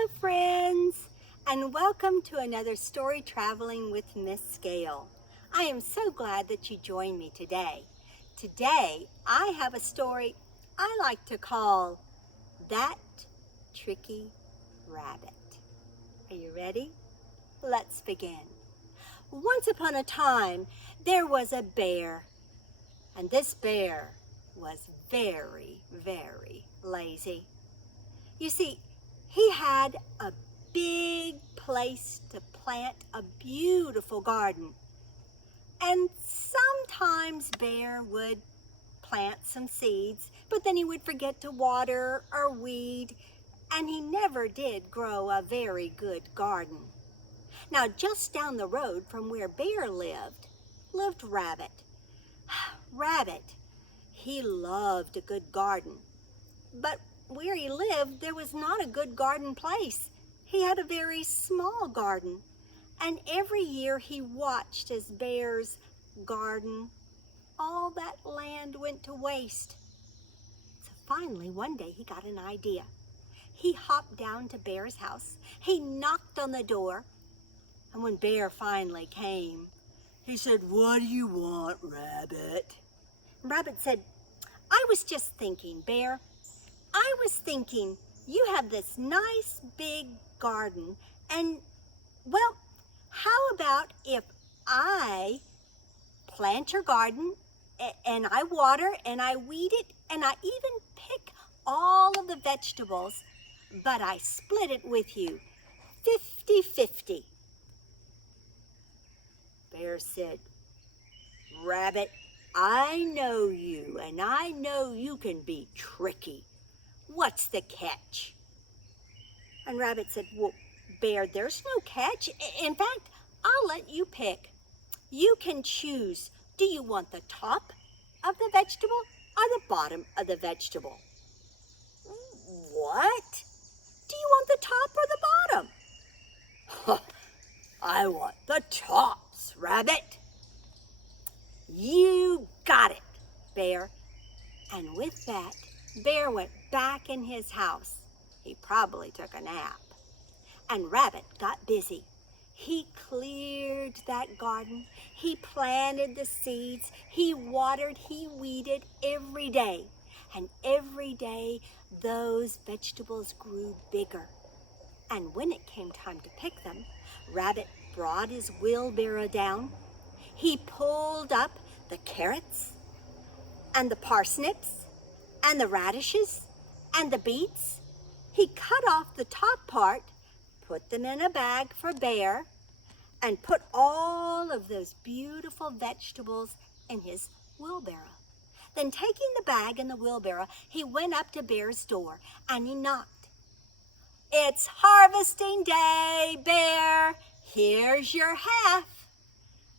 Hello, friends, and welcome to another Story Traveling with Miss Gail. I am so glad that you joined me today. Today, I have a story I like to call That Tricky Rabbit. Are you ready? Let's begin. Once upon a time, there was a bear, and this bear was very, very lazy. You see, he had a big place to plant a beautiful garden. And sometimes Bear would plant some seeds, but then he would forget to water or weed, and he never did grow a very good garden. Now, just down the road from where Bear lived Rabbit. Rabbit, he loved a good garden. But where he lived, there was not a good garden place. He had a very small garden, and every year he watched as Bear's garden, all that land went to waste. So finally, one day he got an idea. He hopped down to Bear's house. He knocked on the door, and when Bear finally came, he said, "What do you want, Rabbit?" Rabbit said, "I was just thinking, Bear. I was thinking you have this nice big garden, and, well, how about if I plant your garden and I water and I weed it and I even pick all of the vegetables, but I split it with you 50-50. Bear said, "Rabbit, I know you, and I know you can be tricky. What's the catch?" And Rabbit said, "Well, Bear, there's no catch. In fact, I'll let you pick. You can choose. Do you want the top of the vegetable or the bottom of the vegetable?" "What? Do you want the top or the bottom?" "I want the tops, Rabbit." "You got it, Bear." And with that, Bear went back in his house. He probably took a nap. And Rabbit got busy. He cleared that garden. He planted the seeds. He watered, he weeded every day. And every day, those vegetables grew bigger. And when it came time to pick them, Rabbit brought his wheelbarrow down. He pulled up the carrots and the parsnips and the radishes and the beets. He cut off the top part, put them in a bag for Bear, and put all of those beautiful vegetables in his wheelbarrow. Then taking the bag and the wheelbarrow, he went up to Bear's door and he knocked. "It's harvesting day, Bear. Here's your half."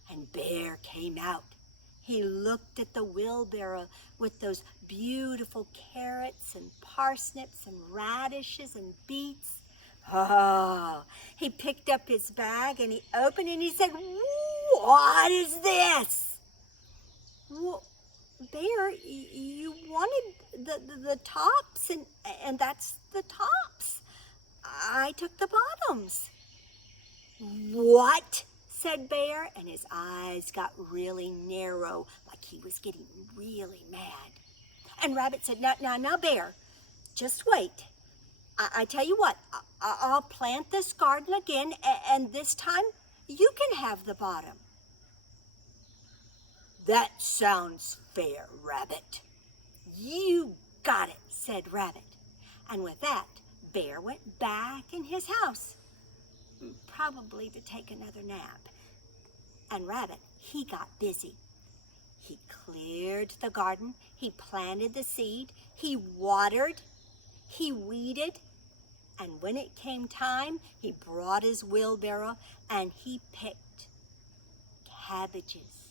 And Bear came out. He looked at the wheelbarrow with those beautiful carrots and parsnips and radishes and beets. Oh, he picked up his bag and he opened it and he said, "What is this?" "Well, Bear, you wanted the tops, and that's the tops. I took the bottoms." "What?" said Bear, and his eyes got really narrow, like he was getting really mad. And Rabbit said, Now, Bear, just wait. I tell you what, I'll plant this garden again, and this time you can have the bottom." "That sounds fair, Rabbit." "You got it," said Rabbit. And with that, Bear went back in his house, probably to take another nap. And Rabbit, he got busy. He cleared the garden, he planted the seed, he watered, he weeded, and when it came time, he brought his wheelbarrow and he picked cabbages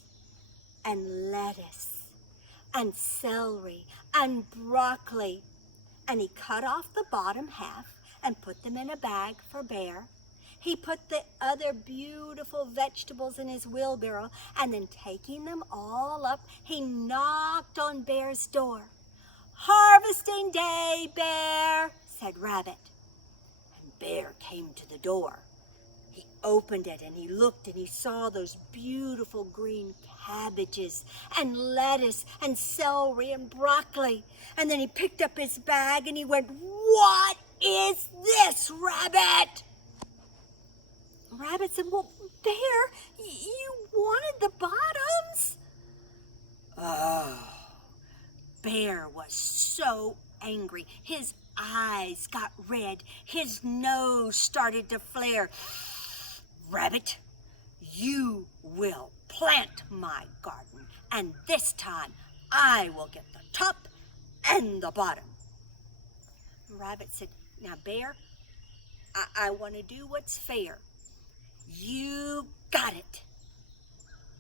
and lettuce and celery and broccoli, and he cut off the bottom half and put them in a bag for Bear. He put the other beautiful vegetables in his wheelbarrow, and then taking them all up, he knocked on Bear's door. "Harvesting day, Bear," said Rabbit. And Bear came to the door. He opened it and he looked and he saw those beautiful green cabbages and lettuce and celery and broccoli. And then he picked up his bag and he went, "What is this, Rabbit?" Rabbit said, "Well, Bear, you wanted the bottoms." Oh, Bear was so angry. His eyes got red. His nose started to flare. "Rabbit, you will plant my garden, and this time I will get the top and the bottom." Rabbit said, "Now, Bear, I want to do what's fair. You got it."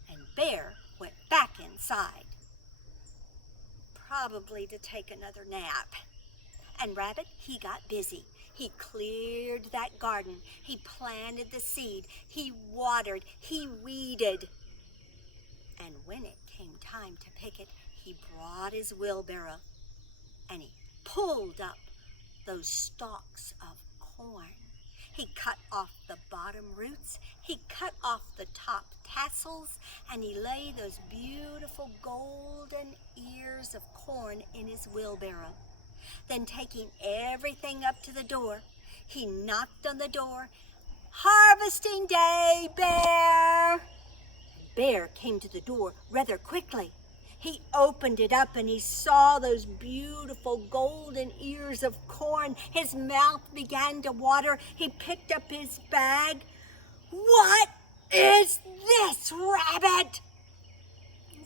And Bear went back inside, probably to take another nap. And Rabbit, he got busy. He cleared that garden. He planted the seed. He watered. He weeded. And when it came time to pick it, he brought his wheelbarrow and he pulled up those stalks of corn. He cut off the bottom roots. He cut off the top tassels, and he laid those beautiful golden ears of corn in his wheelbarrow. Then, taking everything up to the door, he knocked on the door. "Harvesting day, Bear!" Bear came to the door rather quickly. He opened it up and he saw those beautiful golden ears of corn. His mouth began to water. He picked up his bag. "What is this, Rabbit?"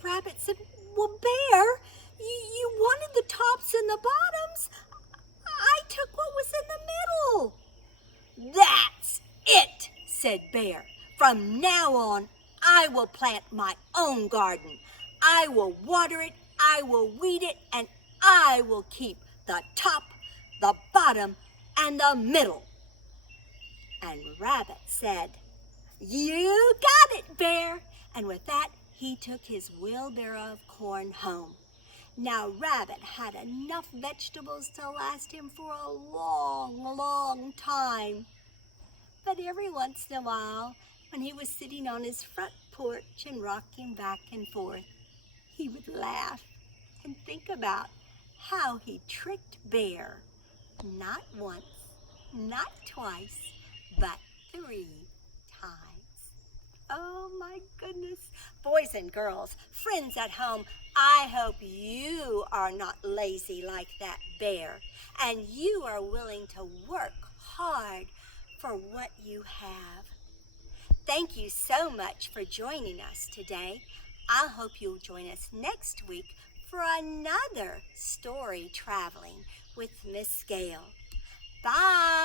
Rabbit said, "Well, Bear, you wanted the tops and the bottoms. I took what was in the middle." "That's it," said Bear. "From now on, I will plant my own garden. I will water it, I will weed it, and I will keep the top, the bottom, and the middle." And Rabbit said, "You got it, Bear." And with that, he took his wheelbarrow of corn home. Now, Rabbit had enough vegetables to last him for a long, long time. But every once in a while, when he was sitting on his front porch and rocking back and forth, he would laugh and think about how he tricked Bear, not once, not twice, but 3 times. Oh my goodness. Boys and girls, friends at home, I hope you are not lazy like that Bear, and you are willing to work hard for what you have. Thank you so much for joining us today. I hope you'll join us next week for another story traveling with Miss Gail. Bye.